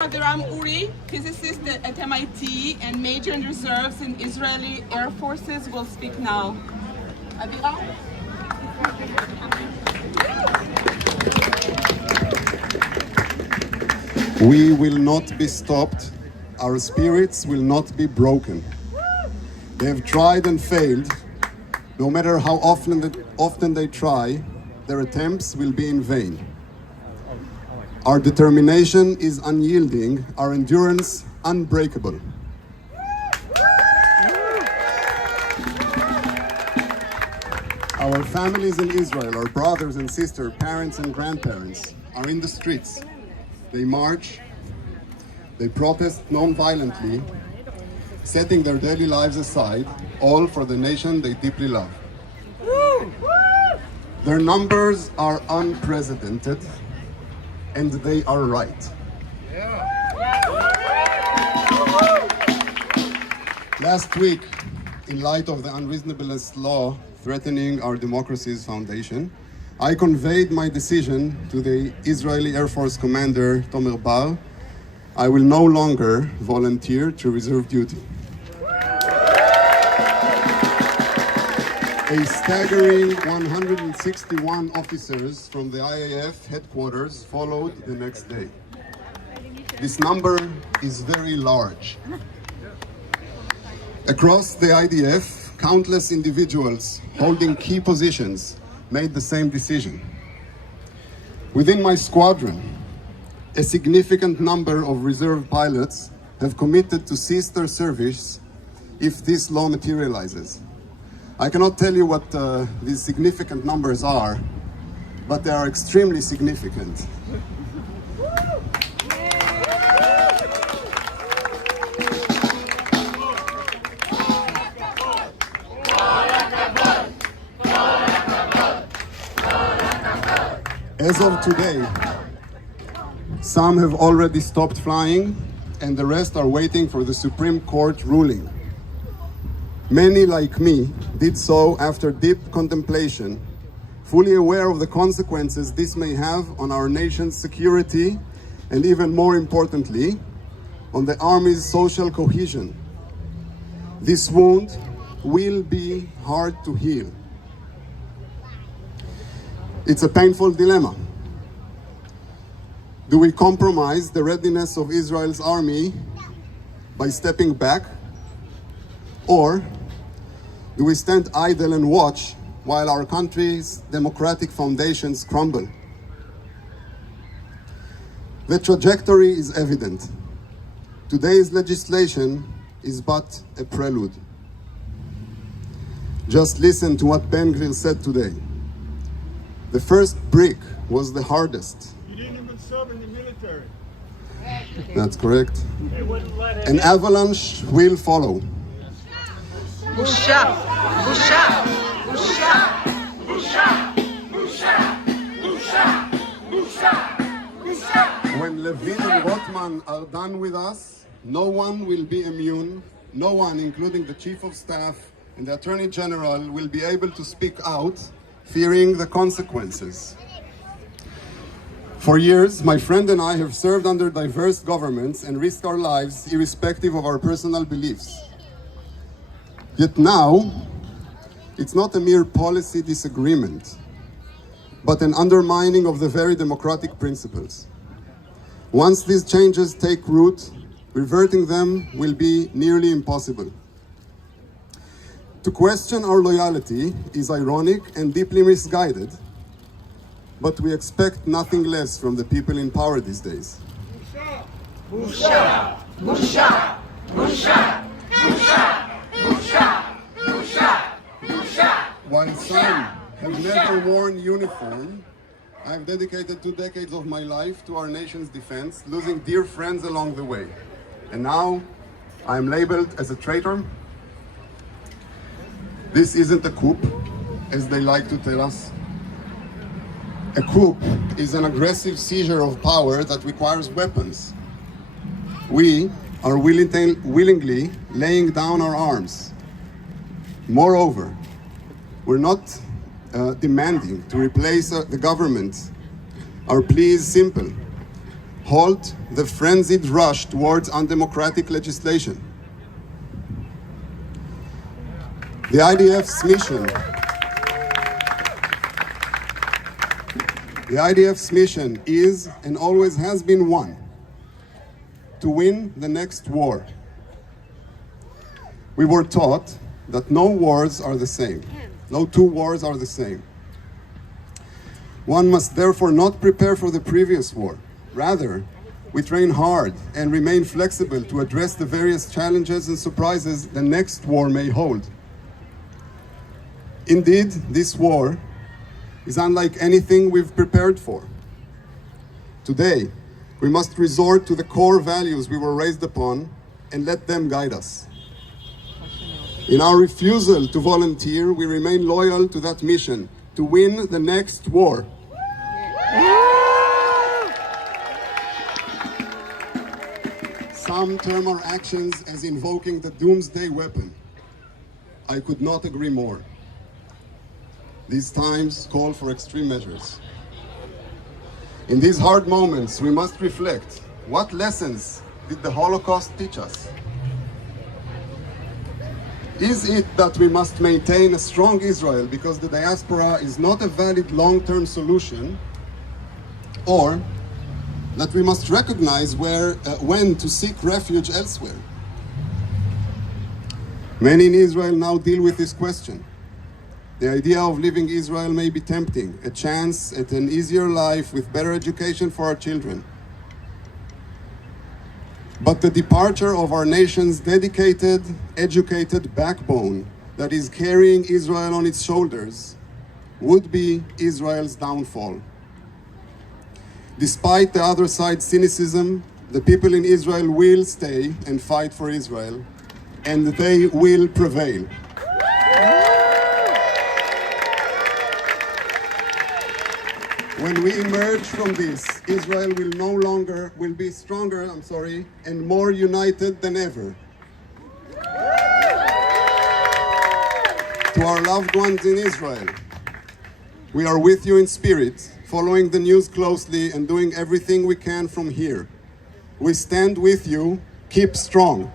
Aviram Uri, physicist at MIT and major in reserves in Israeli Air Forces, will speak now. Aviram? We will not be stopped. Our spirits will not be broken. They have tried and failed. No matter how often they try, their attempts will be in vain. Our determination is unyielding, our endurance unbreakable. Our families in Israel, our brothers and sisters, parents and grandparents, are in the streets. They march, they protest non-violently, setting their daily lives aside, all for the nation they deeply love. Their numbers are unprecedented, and they are right. Last week, in light of the unreasonableness law threatening our democracy's foundation, I conveyed my decision to the Israeli Air Force Commander Tomer Bar. I will no longer volunteer to reserve duty. A staggering 161 officers from the IAF headquarters followed the next day. This number is very large. Across the IDF, countless individuals holding key positions made the same decision. Within my squadron, a significant number of reserve pilots have committed to cease their service if this law materializes. I cannot tell you what these significant numbers are, but they are extremely significant. As of today, some have already stopped flying, and the rest are waiting for the Supreme Court ruling. Many, like me, did so after deep contemplation, fully aware of the consequences this may have on our nation's security, and even more importantly, on the Army's social cohesion. This wound will be hard to heal. It's a painful dilemma. Do we compromise the readiness of Israel's army by stepping back? Or do we stand idle and watch while our country's democratic foundations crumble? The trajectory is evident. Today's legislation is but a prelude. Just listen to what Ben Gvir said today. The first brick was the hardest. You didn't even serve in the military. That's correct. They wouldn't let it An avalanche will follow. Busha! Busha! Busha! Busha! Busha! Busha! Busha! Busha! When Levin and Rothman are done with us, no one will be immune. No one, including the Chief of Staff and the Attorney General, will be able to speak out, fearing the consequences. For years, my friend and I have served under diverse governments and risked our lives irrespective of our personal beliefs. Yet now, it's not a mere policy disagreement, but an undermining of the very democratic principles. Once these changes take root, reverting them will be nearly impossible. To question our loyalty is ironic and deeply misguided, but we expect nothing less from the people in power these days. Busha! Busha! Busha! Busha! Busha! Busha! Busha! While some have never worn uniform, I've dedicated 2 decades of my life to our nation's defense, losing dear friends along the way. And now I'm labeled as a traitor. This isn't a coup, as they like to tell us. A coup is an aggressive seizure of power that requires weapons. We are willingly laying down our arms. Moreover, we're not demanding to replace the government. Our plea is simple. halt the frenzied rush towards undemocratic legislation. The IDF's mission is and always has been one: to win the next war. We were taught that no wars are the same. No two wars are the same. One must therefore not prepare for the previous war. Rather, we train hard and remain flexible to address the various challenges and surprises the next war may hold. Indeed, this war is unlike anything we've prepared for. Today, we must resort to the core values we were raised upon and let them guide us. In our refusal to volunteer, we remain loyal to that mission, to win the next war. Some term our actions as invoking the doomsday weapon. I could not agree more. These times call for extreme measures. In these hard moments, we must reflect: what lessons did the Holocaust teach us? Is it that we must maintain a strong Israel because the diaspora is not a valid long-term solution, or that we must recognize when to seek refuge elsewhere? Many in Israel now deal with this question. The idea of leaving Israel may be tempting, a chance at an easier life with better education for our children. But the departure of our nation's dedicated, educated backbone that is carrying Israel on its shoulders would be Israel's downfall. Despite the other side's cynicism, the people in Israel will stay and fight for Israel, and they will prevail. When we emerge from this, Israel will be stronger, and more united than ever. To our loved ones in Israel, we are with you in spirit, following the news closely and doing everything we can from here. We stand with you. Keep strong.